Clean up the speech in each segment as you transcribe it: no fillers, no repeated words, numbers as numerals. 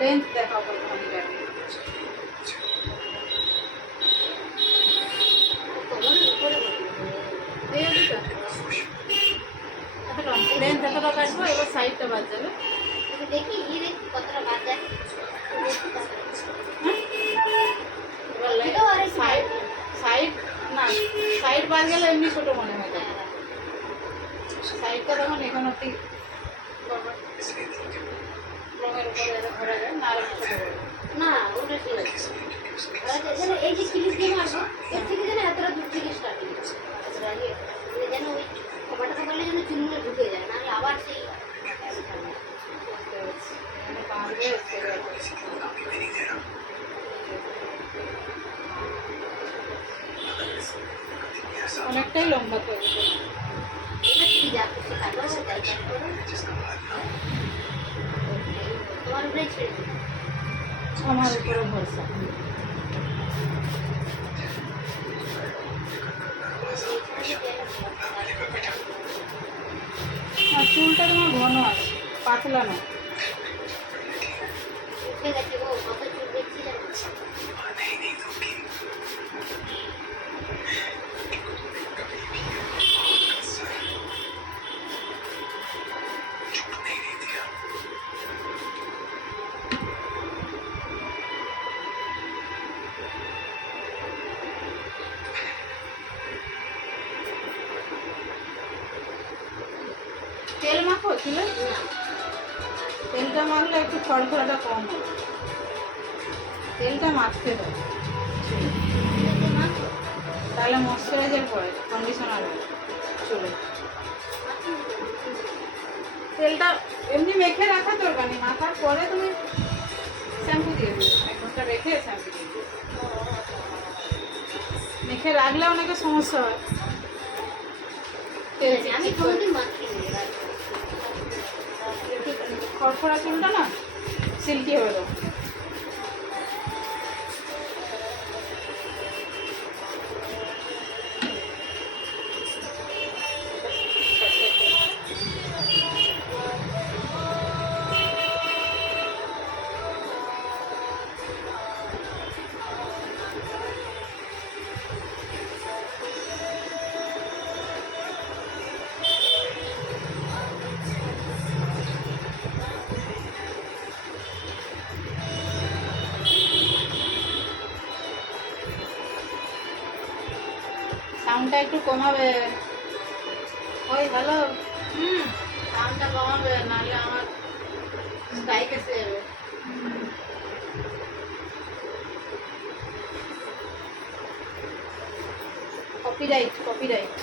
Length দেখাও কতখানি লাগে। লেন্থ এতটা কাটবো, এবার সাইডটা বাদ যাবে। দেখি কতটা বাদ যায়। এবার সাইড সাইড না, সাইড বাদ গেলে এমনি ছোটো মনে হয়। সাইডটা তখন এখন অব্দি রঙের উপরে যাতে ধরা যায়, না আর ছোটো না ওটা ঠিক আছে। এই যে ক্লিপ দিয়ে মারবো, এর থেকে যেন এতটা দূর থেকে স্টার্টিং যেন ওই কপাটা বললে যেন চুনগুলো ঢুকে যায়, নাহলে আবার সেই অনেকটাই লম্বা করে তোমার উপরে ছেড়ে দিই। আমার উপরে ভরসা। আর চুলটা তোমার ঘন আছে, পাতলা না। উঠে গেছে গো, কত চুল দেখছি জানো। তেল মাখো চুলে? তেলটা মাখলে একটু খড়খড়াটা কম হবে। তেলটা মাখতে হবে, তাহলে ময়শ্চারাইজার পরে কন্ডিশনার হয় চুলে। তেলটা এমনি মেখে রাখা দরকার নেই, মাখার পরে তুমি শ্যাম্পু দিয়ে দিও, 1 ঘন্টা রেখে শ্যাম্পু দিয়ে দিও। মেখে রাখলে অনেকে সমস্যা হয়। আমি কোনোদিন মাখিনি। খড়খড়া চুলটা না সিল্কি হয়ে যাবে। সাউন্ডটা একটু কমাবে। ওই হ্যালো, সাউন্ডটা কমাবে, নাহলে আমার স্ট্রাইক এসে যাবে। Copyright copyright.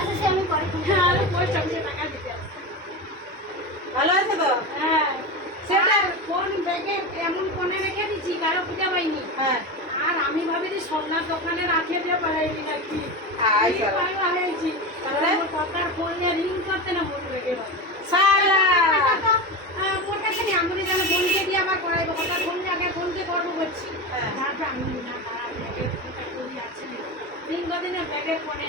আচ্ছা সে আমি পরে ভালো আছে তো? হ্যাঁ, সেটা কোন ব্যাগে এমন কোণে রেখে দিচ্ছি কারো খুঁজে পাইনি। হ্যাঁ, আর আমি ভাবিনি সোনার দোকানে রাখে দিয়ে পালাইনি নাকি। আই এই সালা। পাগলা হয়েছি। তাহলে? আমার কাকার ফোন নিয়ে রিং করতে না মনে রেখে শালা। মোর কাছে নেই, আমি যেন বোনকে দিয়ে আবার করাইবো। কথা ফোন আগে ফোনকে করবো করছি। হ্যাঁ। তারপর আমি না তারা ব্যাগের ফোনটা করি আছে না। রিং করে না ব্যাগের ফোনে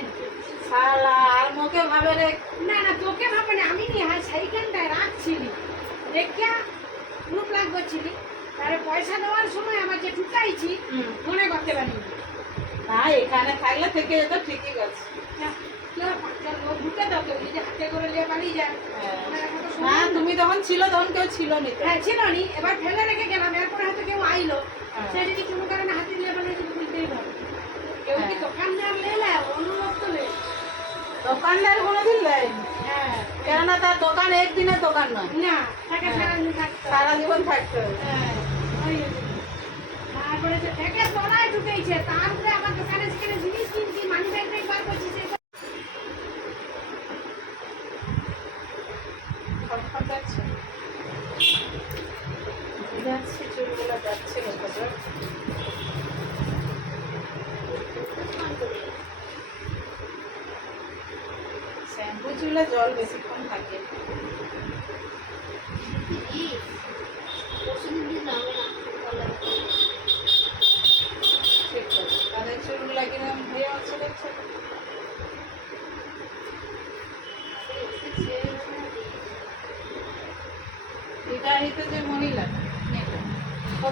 শালা, আর মুখে ভাবে রে। না না তোকে ভাবে না, আমি নি হয় সেইখানটায় রাখছিলি দেখিয়া গ্রুপ লাগ করছিলি, তারে পয়সা দেওয়ার সময় আমার যে ঢুকাইছি মনে করতে পারিনি। না, এখানে থাকলে থেকে যেত, ঠিকই আছে। কেউ পাঁচটা লোক ঢুকে দাও, কেউ যদি হাতে করে নিয়ে পালিয়ে যায়। আমার এখন তো না, সময় তুমি তখন ছিল, তখন কেউ ছিল নি তো। হ্যাঁ ছিল নি, এবার ফেলে রেখে গেলাম, এরপরে হয়তো কেউ আইলো, হ্যাঁ। সে যদি কোনো কারণে হাতে নিয়ে পালিয়ে যদি বুঝতেই পারো। কেউ কি হ্যাঁ। দোকানদার লেলে অন্য লোক তো লে। দোকানদার কোনোদিন দেয়নি, হ্যাঁ কেননা তার দোকান একদিনের দোকান নয়, না তাকে হ্যাঁ। সারাদিন থাকতে হবে। সারা জীবন থাকতে হবে। হ্যাঁ, ওই জন্য। তারপরে যে থেকে তোরাই ঢুকেছে, তারপরে আমার দোকানে সেখানে জিনিস কিনছি, মানি ব্যাগ ট্যাগ বার করছি, সে খটখট যাচ্ছে, যাচ্ছে, চুলগুলো যাচ্ছে কোথাও। শ্যাম্পু চুলে জল বেশিক্ষণ থাকে। পরশুদিন দিন নামে না ঠিক আছে।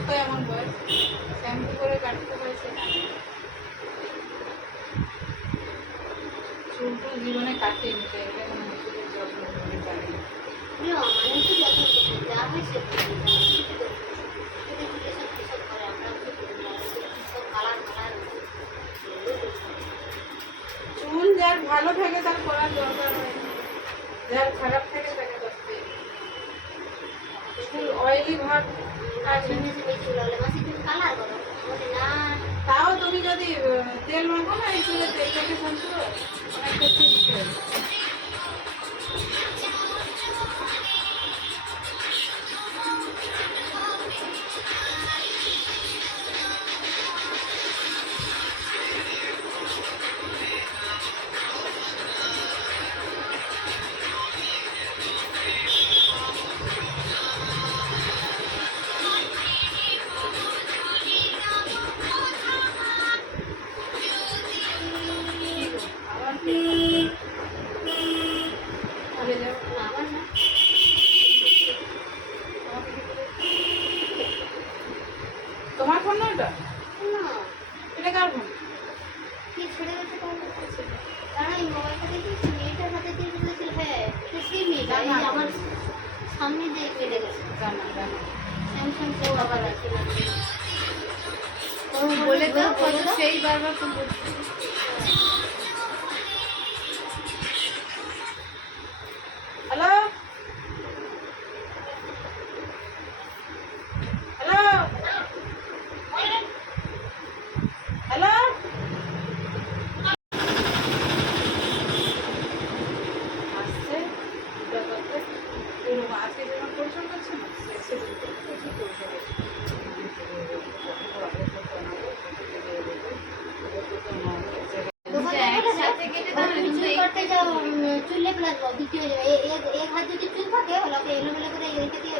তো এমন বয়স, শ্যাম্পু করে কাটতে পারছে না। চুল টুল জীবনে কাটিয়ে নিতে এগুলো কোনো ওষুধের যত্ন জীবনে জানি না। প্রিয় মানে তো যত্ন করতে যা হয় সে সব করে আমরা সব কালার কালার চুল যার ভালো থাকে তার করার দরকার হয় না, যার খারাপ থাকে তাকে করতে হবে। চুল অয়েলি ভাব আছে, কালার করো বলে না তাও তুমি যদি তেল মাখো না এই চুলে তেলটাকে শান্ত অনেকটা চুল উঠে যাবে। আবার চলে যাও। না আমার না তোমাকে কি বলে? তোমার ফোন না ওটা? না এটা কার ফোন? কি ছেড়ে গেছে তাহলে কারণ এই মোবাইলটা দেখি মেয়েটার হাতে দিয়ে দিয়েছিল হ্যাঁ এটা সেই মেয়েটা এই যে আমার সামনে যে কেটে গেছে জানা জানা স্যামসাং তো আবার আছে না বলে দাও কত সেই বারবার ফোন করছে। হ্যালো হ্যালো হ্যালো আসছে পূজা করতে এরকম আজকে যেমন পরিশ্রম করছে না সেদিন প্রচুর পরিশ্রম চুল কাটতে যাও চুল লেপ লাগবে বিক্রি হয়ে যাবে এক হাত যদি চুল থাকে ওগুলোকে এলোমেলো করে রেখে দিয়ে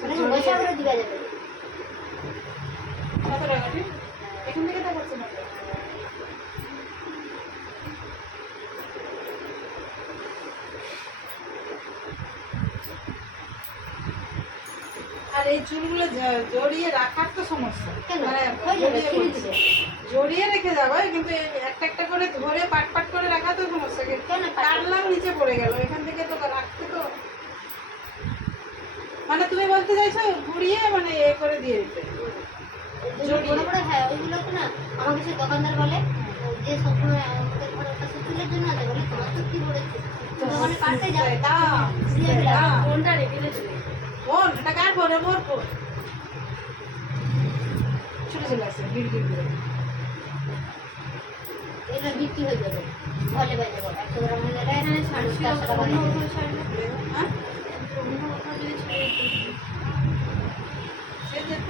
মানে বসা করে দিবা যাবে কত টাকা ঠিক এখান থেকে তা করছে না আর এই চুলগুলো জড়িয়ে রাখার তো সমস্যা কেন? মানে হয়ে যাবে, জড়িয়ে ছিঁড়ে বলছি। দিবে। জড়িয়ে রেখে যাবে কিন্তু এই একটা একটা করে ধরে পাট পাট করে রাখা তো সমস্যা কেন পাট পাট? কাটলাম নিচে পড়ে গেল এখান থেকে তো রাখতে তো মানে তুমি বলতে চাইছো ঘুরিয়ে মানে এ করে দিয়ে দিতে জড়িয়ে বড় বড় হ্যাঁ ওইগুলো তো না আমাকে সে দোকানদার বলে যে সবসময় আমাদের ঘরে কাছে চুলের জন্য আছে বলে তোমার তো কি বলেছে দোকানে কাটতে যাও দাম দিয়ে দিলাম। দাম ফোনটা রেখে দিয়েছে ফোন এটা কার ফোন মোর ফোন ছোট ছেলে আছে গিড় গিড় করে এটা বিক্রি হয়ে যাবে ভালো বাজে 100 গ্রাম হয়ে গেলে এখানে 450 টাকা বাজে হ্যাঁ অন্য কোথাও যদি ছেড়ে দিতে সে যেত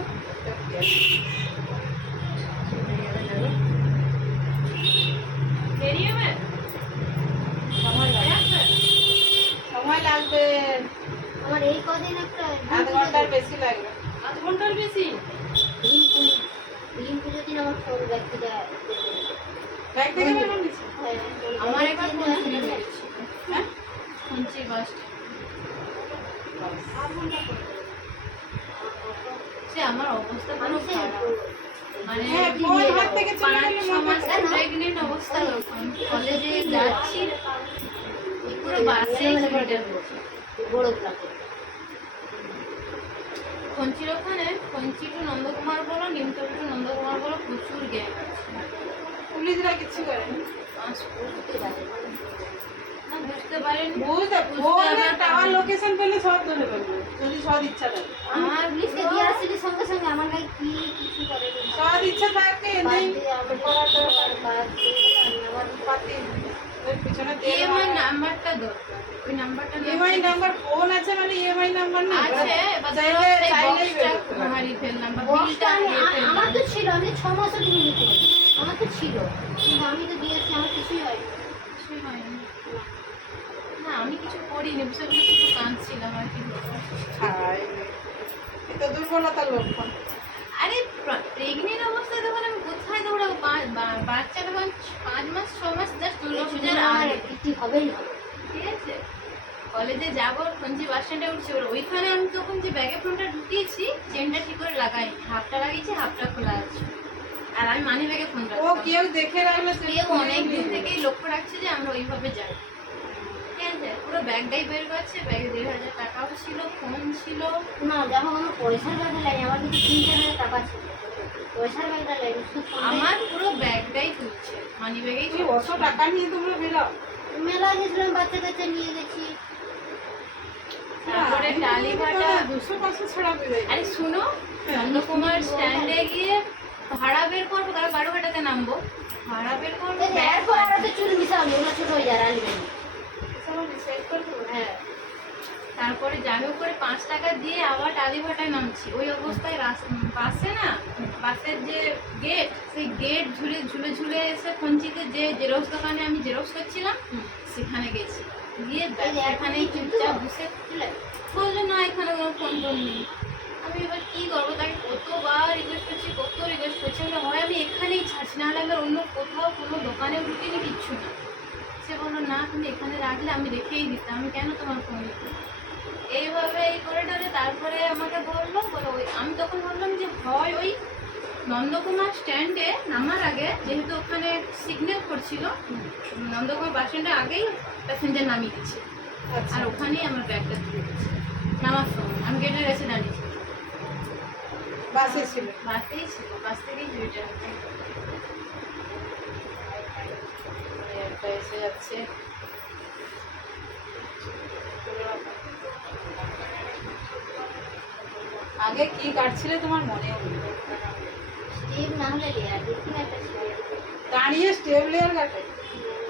দেরি হবে সময় লাগবে সময় লাগবে আমার এই কদিন একটা আধ ঘন্টার বেশি লাগবে আধ ঘন্টার বেশি ভীম পুজোর দিন আমার ফোন ব্যাগ থেকে ব্যাগ থেকে বের করে নিচ্ছি আমার একবার ফোন চুরি হয়েছে হ্যাঁ শুনছি বাস আধ ঘন্টা পরে। সে আমার অবস্থা পুরো মানুষের খারাপ মানে হ্যাঁ ফোন হাত থেকে চলে গেলে 5-6 মাস মাথা প্রেগনেন্ট অবস্থা তখন কলেজে যাচ্ছি পুরো বাসে রিটার্ন করছি বড় প্লাকে খঞ্চির ওখানে খঞ্চি টু নন্দকুমার বলো নিমতলি টু নন্দকুমার বলো প্রচুর গ্যাং আছে পুলিশরা কিছু করেনি না বুঝতে পারেন বুঝতে ফোনে টাওয়ার লোকেশন পেলে সব ধরে ফেলবে যদি সৎ ইচ্ছা থাকে আমার পুলিশকে দিয়ে আসছি সঙ্গে সঙ্গে আমার গায়ে কি কিছু করে সৎ ইচ্ছা থাকে নেই করার দরকার আমার পাতি ওর পিছনে তেল ইএমআই নাম্বারটা দরকার ওই নাম্বারটা না ইএমআই নাম্বার ফোন আছে মানে ইএমআই নাম্বার না আছে এবার ধরো চাইলে সেই চাইলেই বক্সটা বের করতে পারবে। হারিয়ে ফেললাম বা বক্সটা বিলটা আমি হারিয়ে ফেললাম আমার তো ছিল আমি 6 মাসের জন্য নিতে পারি আমার তো ছিল কিন্তু আমি তো দিয়েছি আমার কিছুই হয়নি কিছুই হয়নি না আমি কিছু করিনি বিষয়গুলো একটু কাঁদছিলাম আর কি বলবো। হায় এটা দুর্বলতার লক্ষণ আরে প্রেগনেন্ট অবস্থায় তখন আমি কোথায় দৌড়াবো বাচ্চা তখন 5 মাস 6 মাস জাস্ট দুর্গা পূজার আমার আগে কিছু হবেই হবে ঠিক আছে কলেজে যাবো ফোনজি বাস স্ট্যান্ডে উঠছি, ওর ওইখানে আমি তখন যে ব্যাগে ফোনটা ঢুকিয়েছি চেনটা ঠিক করে লাগাইনি, হাফটা লাগিয়েছি হাফটা খোলা আছে, আর আমি মানি ব্যাগে ফোন ও রাখতাম। কেউ দেখে রাখলে কেউ অনেক দিন থেকেই লক্ষ্য রাখছে যে আমরা ওইভাবে যাই, ঠিক আছে। পুরো ব্যাগটাই বের করছে, ব্যাগে 1,500 টাকাও ছিল, ফোন ছিল। না যখন আমার পয়সার ব্যাগটা লাইনি, আমার কিন্তু 3-4 হাজার টাকা ছিল, পয়সার ব্যাগটা লাইনি শুধু আমার পুরো ব্যাগটাই তুলছে, মানি ব্যাগেই তুই অত টাকা নিয়ে তোমরা বেরাও? মেলা গেছিলাম, বাচ্চা কাচ্চা নিয়ে গেছি। তারপরে টালি ভাটা। 200-500 ছাড়া বেরোয়। আরে শুনো, নন্দকুমার স্ট্যান্ডে গিয়ে ভাড়া বের করবো, তারপর বারোঘাটাতে নামবো, ভাড়া বের করবো, এরপর আরো তো চুল মিশাবো, ওগুলো ছোট হয়ে যায়, আনবেন। সবাই decide করতে হবে। হ্যাঁ তারপরে যাই হোক করে 5 টাকা দিয়ে আবার টালিভাটায় নামছি। ওই অবস্থায় বাসে না, বাসের যে গেট, সেই গেট ঝুলে ঝুলে ঝুলে এসে ফোনচিতে যে জেরক্স দোকানে আমি জেরক্স করছিলাম সেখানে গেছি, গিয়ে এখানেই চুপচাপ বসে বললো না এখানে কোনো ফোন টোন নেই। আমি এবার কি করবো, তাকে কতবার রিকোয়েস্ট করছি, কত রিকোয়েস্ট করছি, আমি হয় আমি এখানেই ছাড়ছি, নাহলে আমি অন্য কোথাও কোনো দোকানে ঢুকিনি, কিচ্ছু না। সে বললো না তুমি এখানে রাখলে আমি রেখেই দিতাম, আমি কেন তোমার ফোন দিতাম। এইভাবে এই করে টরে তারপরে আমাকে বললো ওই, আমি তখন বললাম যে হয় ওই নন্দকুমার স্ট্যান্ডে নামার আগে, যেহেতু ওখানে সিগন্যাল করছিল, নন্দকুমার বাস স্ট্যান্ডে আগেই প্যাসেঞ্জার নামিয়ে দিচ্ছে, আচ্ছা। আর ওখানেই আমার ব্যাগটা তুলে দিচ্ছে নামার সময়। আমি গেটের কাছে দাঁড়িয়েছি, বাসে ছিল। বাসেই ছিল, বাস থেকেই চুরিটা হচ্ছে। একটা এসে যাচ্ছে। আগে কি কাটছিলে তোমার মনেও নেই। স্টিভ না হলে লেয়ার দেখি না, একটা ছিল দাঁড়িয়ে স্টেপ লেয়ার কাটে?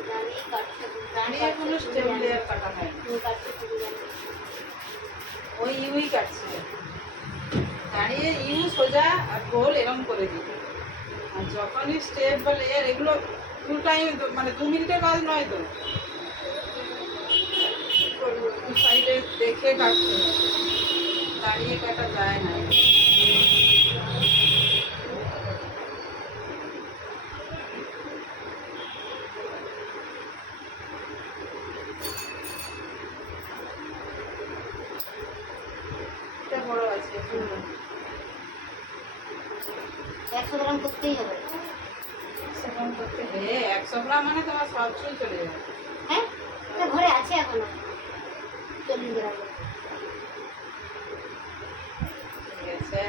দাঁড়িয়ে কাটছে, দাঁড়িয়ে কোনো স্টেপ লেয়ার কাটা হয় না। কাটছে খুবই জানি। ওই ইউই কাটছিল। দাঁড়িয়ে ইউ সোজা আর গোল এরকম করে দিত। আর যখনই স্টেপ বা লেয়ার এগুলো ফুল টাইম, মানে 2 মিনিটের কাজ নয় তো, সাইডে দেখে কাটতে হবে, দাঁড়িয়ে কাটা যায় না। এটা বড় আছে। 100 গ্রাম করতেই হবে। 100 গ্রাম করতে, 100 গ্রাম মানে তোমার সব চুল চলে যাবে। হ্যাঁ এটা ঘরে আছে এখনো 40 গ্রাম। ঠিক আছে।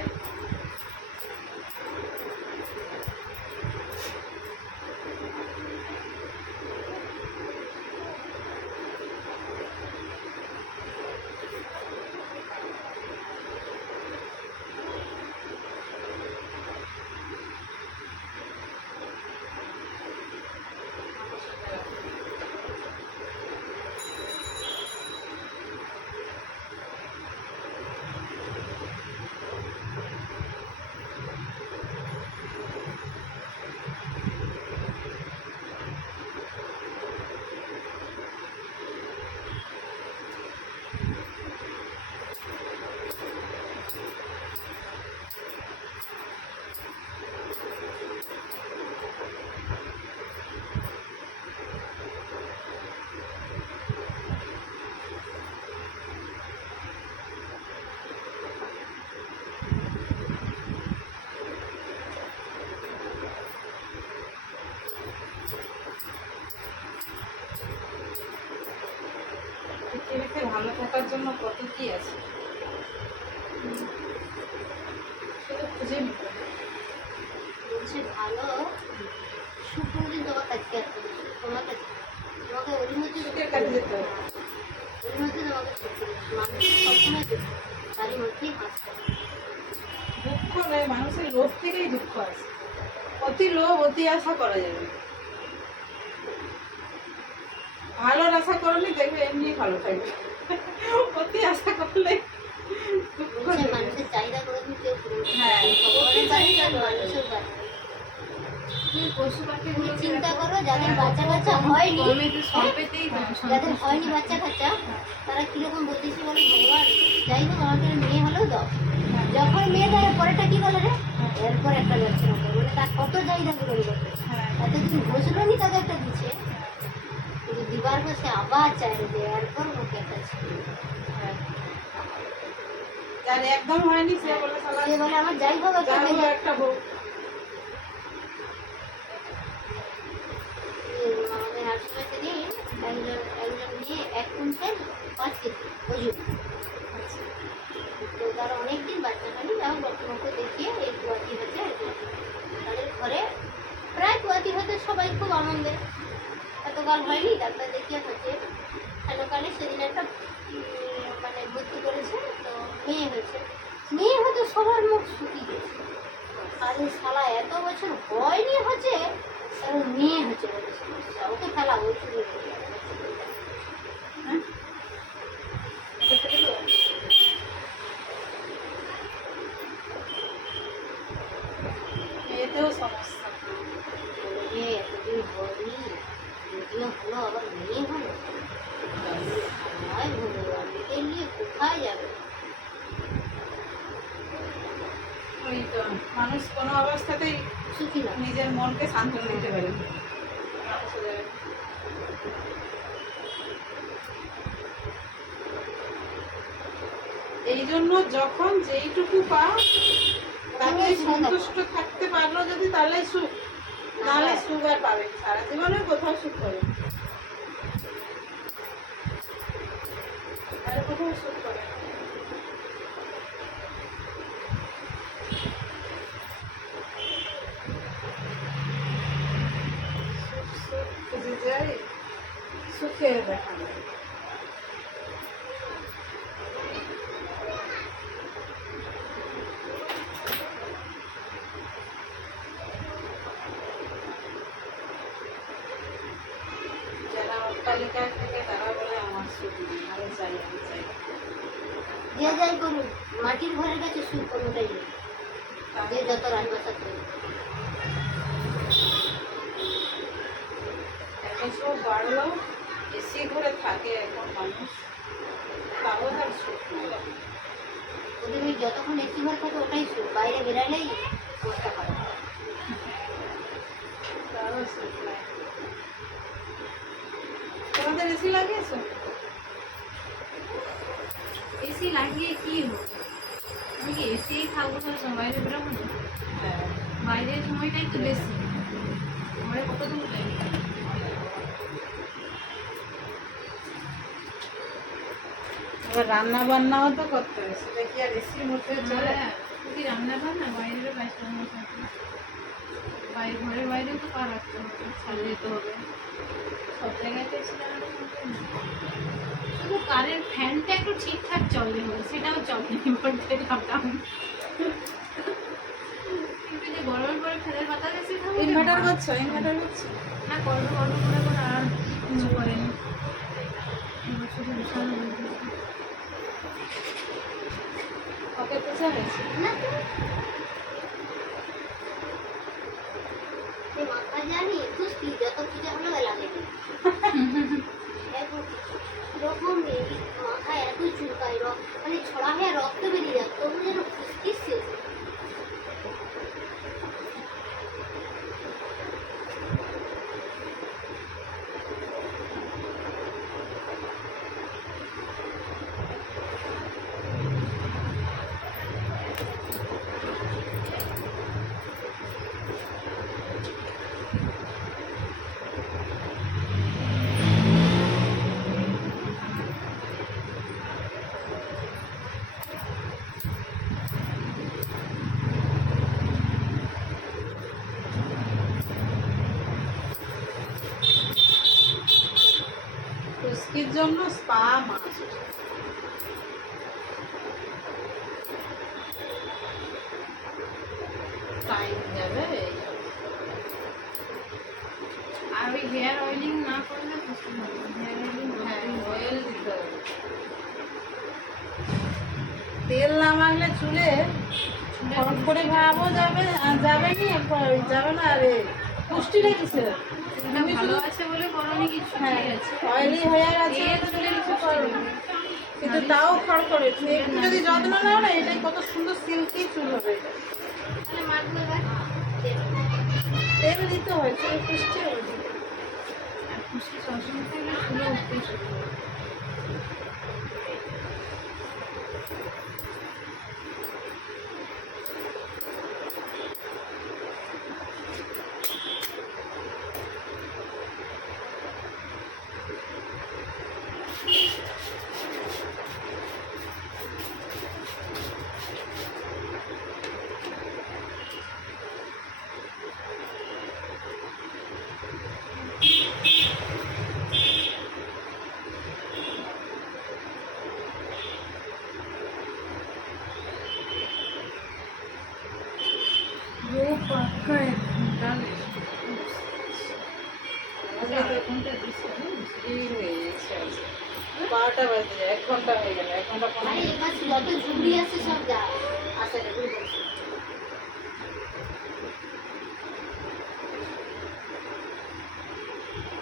পৃথিবীতে ভালো থাকার জন্য কত কি আছে, শুধু খুঁজে নিতে হবে। বলছে ভালো সুপ্রদিন তোমার কাছে আসতে তোমার কাছে, তোমাকে ওর মধ্যে সুখের কাছে যেতে হবে। ওর মধ্যে তোমাকে মানুষ সবসময় দুঃখ, তারই মধ্যেই হাসতে হবে। দুঃখ নয়, মানুষের লোভ থেকেই দুঃখ আছে। অতি লোভ অতি আশা করা যাবে না। ভালোর আশা করলে দেখবে এমনি ভালো থাকবে, অতি আশা করলে দুঃখ বলছে দেবে। মানুষের চাহিদা কোনোদিন কেউ পূরণ করতে হ্যাঁ, পারে না। ভগবানের বাড়ি আর মানুষের বাড়ি। পশু পাখি তুমি চিন্তা করো যাদের বাচ্চা কাচ্চা হয়নি, স্বল্পেতেই যাদের হয়নি বাচ্চা কাচ্চা, তারা কিরকম বলতেছি বলো, ভগবান যাই হোক আমাকে মেয়ে হলেও দাও। যখন মেয়ে দেয় পরেরটা কি বলে রে, এরপর একটা বাচ্চা হবে, মানে তার কত চাহিদা পূরণ করতে। হ্যাঁ, এতদিন ঘোষণা নি তাকে একটা দিচ্ছে, কিন্তু দিবার পর সে আবার চাইলে যে এরপর ওকে একটা ছিল। যার একদম হয়নি সে বলে শালা সে বলে আমার যাই হোক একটা যা হয়ে হোক যাক। একটা হোক। আমাদের আসলে সেদিন একজন মেয়ে 1 কুইন্টাল 5 কেজি ওজন। তো তার অনেকদিন বাচ্চা হয়নি, তাও ডক্টরকে দেখিয়ে এই কুয়াতি হচ্ছে আর কি। তাদের ঘরে প্রায় কুয়াতি হতে সবাই খুব আনন্দে, এতকাল হয়নি, ডাক্তার দেখিয়ে হচ্ছে হেনকালে সেদিন একটা মানে ভর্তি করেছে, তো মেয়ে হয়েছে। মেয়ে হয়তো সবার মুখ শুকিয়ে গেছে, আর এই শালা এত বছর হয়নি হচ্ছে, তার মেয়ে হচ্ছে বলে সমস্যা, ওকে ফেলা ওই শুরু হয়ে গেল। হ্যাঁ? এটা থেকে তো মেয়েতেও সমস্যা। যে এতদিন হয়নি, যদিও হলো আবার মেয়ে হলো, নয় ভগবান একে নিয়ে কোথায় যাবে? ওই তো মানুষ কোনো অবস্থাতেই সুখী না। নিজের মনকে সান্ত্বনা দিতে পারে না। এই জন্য যখন যেইটুকু পাও তাকে সন্তুষ্ট থাকতে পারলো যদি, তাহলে সুখ, নাহলে সুখ আর পাবে না। সারা জীবনে কোথাও সুখ পাবে না। আর কোথাও সুখ পাবে না। সুখ সুখ খুঁজে যাই, সুখের দেখা নেই। যারা অট্টালিকায় থাকে তারা বলে আমার সুখ নেই, আমি চাই, আমি চাই। যে যাই করুন, মাটির ঘরের কাছে সুখ কোনোটাই নেই, যে যত রাজবাসার করুন। এখন সব বাড়লো, এসি ঘরে থাকে এখন মানুষ, তাও তার সুখ নেই। ওদের ওই যতক্ষণ এসি ঘর থাকে ওটাই সুখ, বাইরে বেরালেই অবস্থা খারাপ। তাও সুখ নেই। তোমাদের এসি লাগিয়েছো? এসি লাগিয়ে কি হবে? আমি কি এসি থাকবো সব বাইরে বেরোবো না? হ্যাঁ। বাইরের সময়টাই তো বেশি, ঘরে কত দূর লাগে? এবার রান্না বান্নাও তো করতে হবে, সেটা কি আর এসির মধ্যে চলে? হ্যাঁ, যদি রান্না বান্না বাইরেরও ব্যস্ত হয়ে থাকে, বাইরে ঘরের বাইরেও তো পা রাখতে হবে, ছাড়ে যেতে হবে, সব জায়গায় তো এসে লাগানো সম্ভব না। শুধু কারেন্ট ফ্যানটা একটু ঠিকঠাক চলে হবে, সেটাও চলেনি বলতে লকডাউন। কিন্তু যে গরমের পরে ফ্যানের বাতাস এসে খাবো ইনভার্টার করছো? ইনভার্টার করছো? না, করবো করবো করে করে আর কিছু করেনি। এবার শুধু বিছানা বলতেছে। ওকে পোষা হয়েছে? না তো, সে মাথা জানি খুশকি যত খিদে হলো লাগেনি। এরকম মাথায় এত চুলকায়, মানে ছড়া হয়ে রক্ত বেরিয়ে যায়, তবু যেন খুশকি শেষ। খুশকির জন্য স্পা মাস্ট। টাইম যাবে এই হবে। আর ওই হেয়ার অয়েলিং না করলে বুঝতে পারবো, হেয়ার অয়েলিং হ্যাঁ, অয়েল দিতে হবে। তেল না মাখলে চুলে ফট করে ভাবও যাবে, আর যাবে কি যাবে না। আরে পুষ্টিটা কিসের? এটা ভালো আছে বলে করনি কিছু, হ্যাঁ, ঠিক আছে। অয়েলি হয়ে গেছে এই তো চুলের কিছু পুষ্টি করো নেই। না। কিন্তু তাও খড়খড়ে, একটু যদি যত্ন নাও না, এটাই কত সুন্দর সিল্কি চুল হবে। এটা তাহলে মাছগুলো এবার তেল দিতে হয়, চুল পুষ্টি হবে। আর খুশি সবসময় থাকলে চুলে উঠতে শুরু করে। তাহলে কোনটা দিচ্ছে এই হয়ে যাচ্ছে আজকে। 12টা বাজে, 1 ঘন্টা হয়ে গেল, 1 ঘন্টা ভাই 15 এবার যত ঝুড়ি আছে সব যা আসলে ভুল করছি।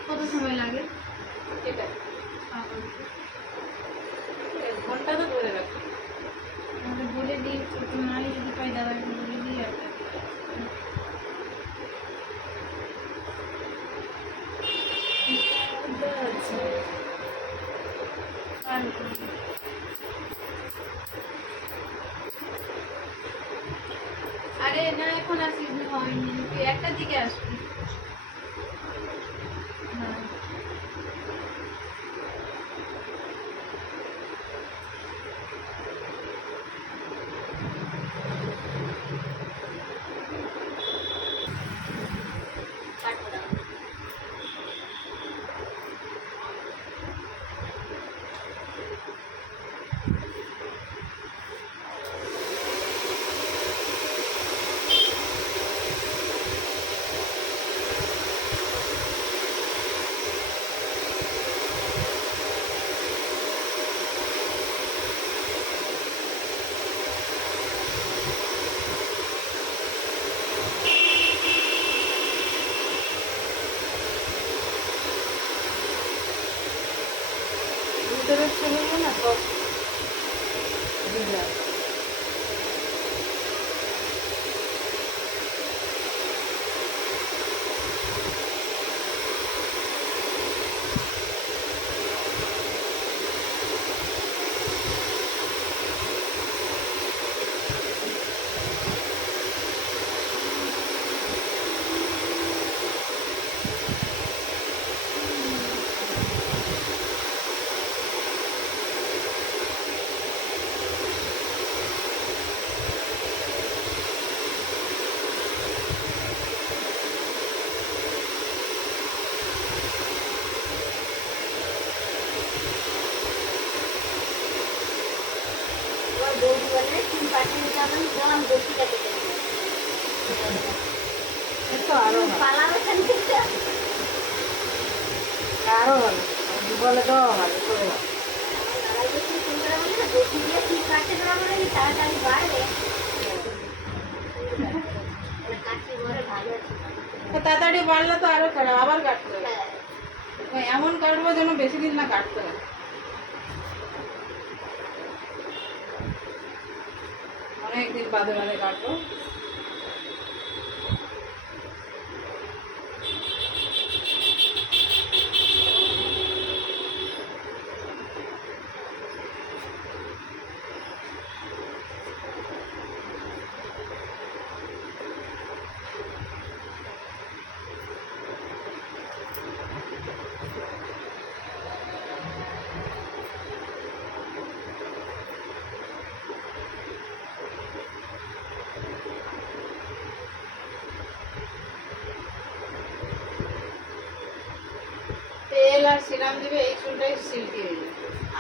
কত সময় লাগে? এটা 1 ঘন্টা তো ধরে রাখি। আমাকে বলে দিই, ছোট নাই যদি পাই দাদাকে বলে দিই আর আরে না এখন আসিস না, হয়নি, তুই 1টার দিকে আসবি। হ্যাঁ কাটবো না। ভিতরের ছবিগুলো না সব ভিজা। এবার বৌদি বলে 3 পার্সেন্ট যাবেন গরম বেশিটা কেটে দেবে। এতো আরো ভালো, পালাবে খান থেকে আরো ভালো, বলে তো ভালো করে ভালো। লড়াই করতে ফোন করে বলে না বেশি দিয়ে 3 পার্সেন্ট না বলে কি তাড়াতাড়ি বাড়বে। মানে কাছে ঘরে ভালো আছে। তো তাড়াতাড়ি বাড়লে তো আরো খারাপ, আবার কাটতে হবে। হ্যাঁ এমন কাটবো যেন বেশি দিন না কাটতে হয়। অনেকদিন বাদে বাদে কাটবো। তেল আর সিরাম দিবে, এই চুলটাই সিল্কি হয়ে যাবে।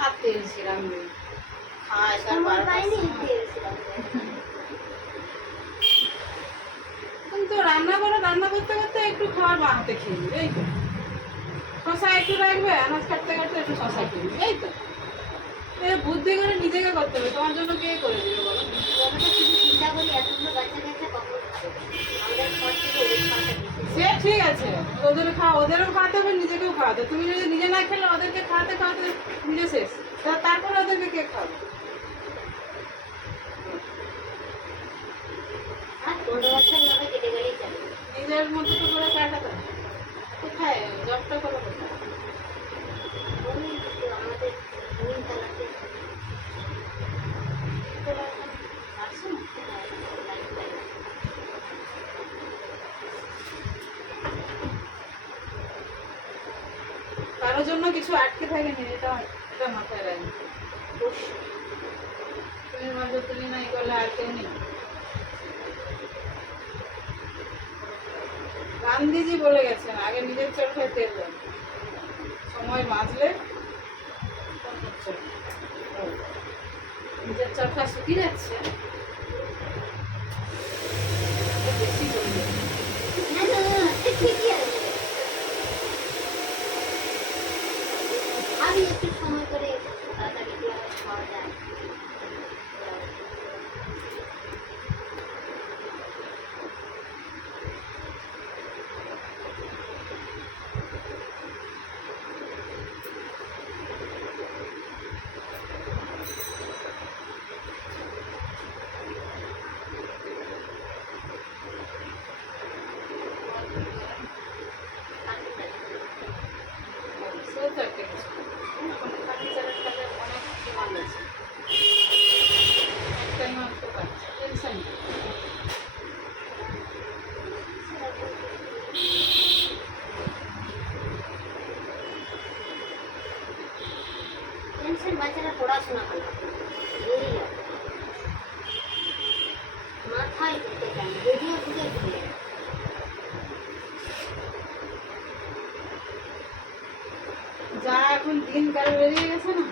আর তেল সিরাম দিবে, খায় তার সময় 12টা পাইনি সময়। দিয়েছিলাম। তুমি তো রান্না করতে করতে একটু খাবার বানাতে খেয়ে নিবে, এই তো। শশা একটু রাখবে, আনাজ কাটতে কাটতে একটু শশা খেয়ে নিবে, এই তো। এ বুদ্ধি করে নিজেকে করতে হবে, তোমার জন্য কে করে দিবে বলো? যতটা শুধু চিন্তা করি এতগুলো বাচ্চা কাচ্চা কখন খাবে। আমাদের ঘর থেকে ওই খাওয়াটা বেশি। সে ঠিক আছে, ওদেরও খাওয়াতে হবে, নিজেকেও খাওয়াতে হবে। তুমি যদি নিজে না খেলে ওদেরকে খাওয়াতে খাওয়াতে নিজে শেষ, তারপরে ওদেরকে কে খাওয়াবে? আর ছোট বাচ্চাগুলোকে কেটে গেলেই চলে। নিজের মতো তো করে কাটাতে হবে। কোথায় জবটা করো কোথায়? ওই তো আমাদের জমিন চালাতে আসছো না? কারোর জন্য কিছু আটকে থাকেনি, এটা মাথায় রাখবে। তুমি ভাবছো তুমি নাই করলে আর কেউ নেই। গান্ধীজি বলে গেছেন, আগে নিজের চরকায় তেল দেন, সময় বাঁচলে অন্যের চরকায়। নিজের চরকা শুকিয়ে যাচ্ছে, বেশি করে দেবে। না না এখন দিন কাল বেরিয়ে গেছে না,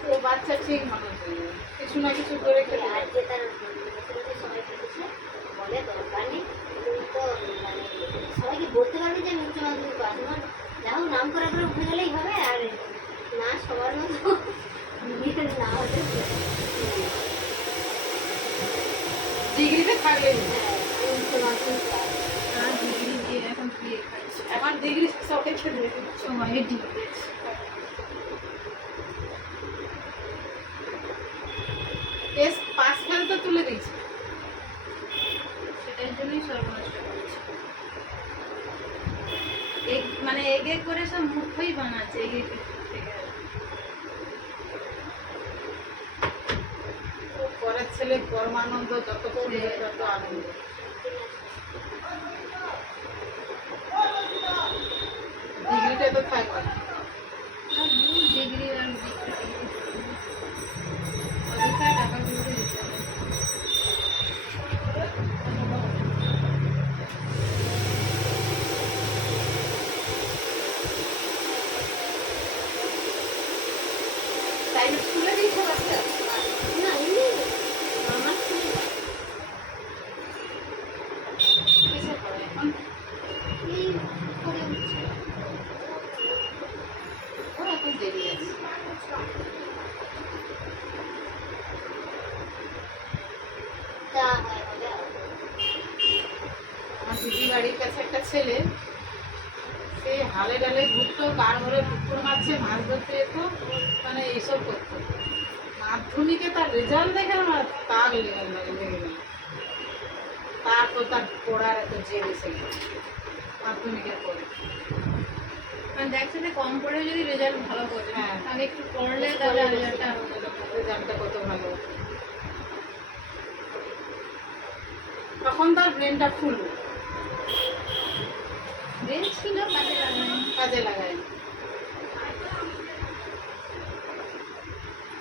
তো বাচ্চা ঠিক মানুষ হয়ে যাবে, কিছু না কিছু করে খেতে আর পারবে। যে তার সবাই কেটেছে বলে দরকার নেই, তুমি তো মানে সবাইকে বলতে পারবে যে আমি উচ্চ মাধ্যমিক পাস, আমার যা হোক নাম করে উঠে গেলেই হবে। আর না সবার মতো নিজের না হলে ডিগ্রিতে থাকলেই আমি উচ্চ মাধ্যমিক পাস। আর ডিগ্রি দিয়ে এখন বিয়ে খাচ্ছে, এখন ডিগ্রি সবাই খেতে সবাই ডিগ্রি টেস্ট পাস ফেল তো তুলে দিয়েছে। সেটার জন্যই সর্বনাশ করছে। মানে এগে করে সব মূর্খই বানাচ্ছে এগে থেকে। পরের ছেলে কর্মানন্দ যত করবে তত আনন্দ। ডিগ্রিটা তো থাকবে না। ডিগ্রি আর অযথা টাকাগুলো দিতে হবে। প্রাইভেট স্কুলে দিয়েছে বাচ্চা? না এমনি আমার ছেলে কিসে পড়ে এখন? এই করে উঠছে। ও এখন দেরি আছে। যা হয় হবে আর। আমার দিদি বাড়ির কাছে একটা ছেলে, সে হালে ডালে ঘুরতো, কার ঘরে পুকুর মারছে, মাছ ধরতে যেত, মানে এইসব করতো। মাধ্যমিকে তার রেজাল্ট দেখে আমার তার লেগে গেল। তারপর তার পড়ার এত জেদ এসে গেল মাধ্যমিকের পরে। মানে দেখছে যে কম পড়ে যদি রেজাল্ট ভালো করে, হ্যাঁ। তাহলে একটু পড়লে তাহলে রেজাল্টটা রেজাল্টটা কত ভালো। তখন তার ব্রেনটা ফুল ব্রেন ছিল কাজে লাগানো। কাজে লাগায়।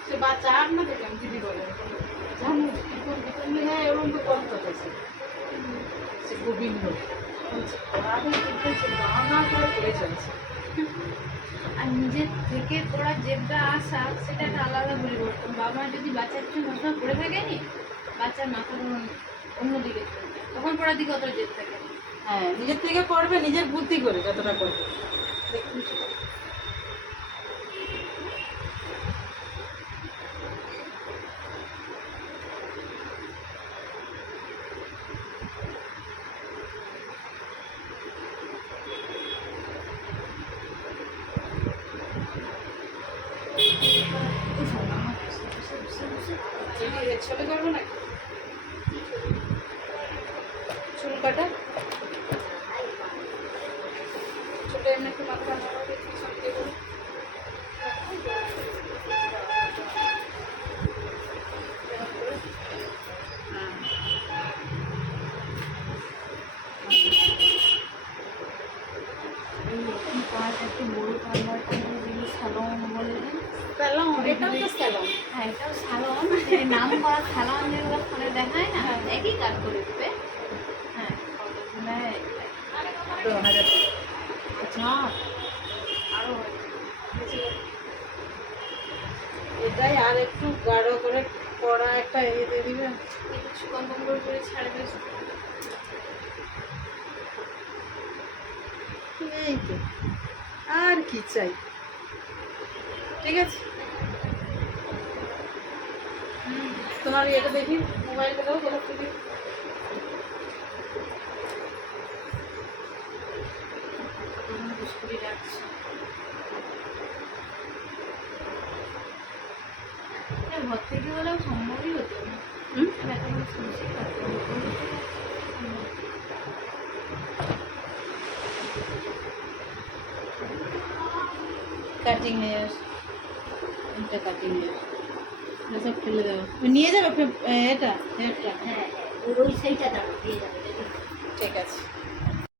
সে বাচ্চা আর না দেখলাম দিদি বলে, জানো কি করবি তুমি? হ্যাঁ এরকম তো করতে হয়েছে। সে গোবিন্দ বলছে পড়াবে কিন্তু সে বাবা করে পড়ে চলছে। আর নিজের থেকে পড়ার জেদটা আসা, সেটা একটা আলাদা পরিবর্তন। বাবা মা যদি বাচ্চার পিছনে সবসময় পড়ে থাকেনি, বাচ্চার মাথার অন্যদিকে চলে যায়, তখন পড়ার দিকে অত জেদ থাকে না। হ্যাঁ নিজের থেকে পড়বে, নিজের বুদ্ধি করে যতটা করবে। দেখুন সেটা। ছবি করবো নাকি? চুল কাটা ছোট এমনি একটু মাথা নাড়াবে, পিছন দিয়ে করো। একটু বড় পার্লারটা স্যালন বলে, স্যালন, এটাও তো স্যালন। হ্যাঁ এটাও স্যালন, নাম করা স্যালন যেগুলো ফোনে দেখায় না, একই কাজ করে দেবে। হ্যাঁ কত নেয়? 10,000 আচ্ছা আরো এটাই আর একটু গাঢ় করে পড়া একটা ইয়ে দিয়ে দিবে। কিছু কম কম করে ছাড়বে। এই তো, আর কি চাই? ঠিক আছে, তোমার ইয়েটা দেখি, মোবাইলটা দাও, কোথাও থেকে স্কুটি রাখছি। ঘর থেকে হলেও সম্ভবই হতো না। এত বড় শুনছি কাটিং হেয়ার, এটা কাটিং হেয়ার, সব ফেলে দেবো। নিয়ে যাবে এটা হেয়ারটা? হ্যাঁ ওই সেইটা দাও দিয়ে যাবে। ঠিক আছে।